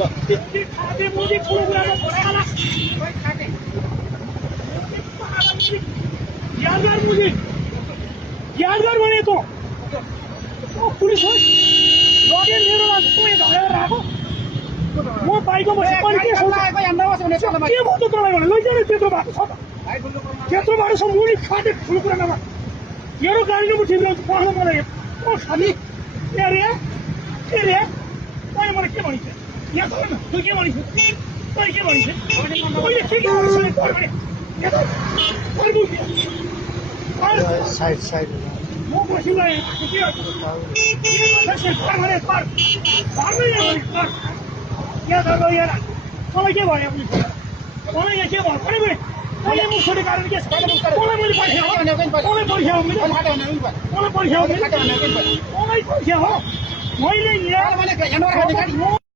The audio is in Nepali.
खाते मुझे प्रोग्राम पढ़ाना यादगार बने तो पुलिस हो लगे मेरो मान्छे कोही धरेर राखो म बाइकमा बसेँ पनि के भयो त तपाईँ भने लैजाने त्यत्रो बाटो छ त त्यत्रो बाटोसम्म मुनि खाटे ठुलो कुरा नभए मेरो गाडी नम्बर ठिक रहन्छ पढ्नु मलाई खाली एरिया एरिया तैँले मलाई के भनिन्छ यहाँ छ न तँ के भनिन्छ तैँ के भनिन्छ मैले के साइड साइड म बसिरहेँ यहाँ त यहाँ मलाई के भयो मलाई यहाँ के भयो भने मैले मुख छोडेको कारण के छ मलाई मैले पर्ख्याउ मलाई पर्ख्याउ मैले यहाँ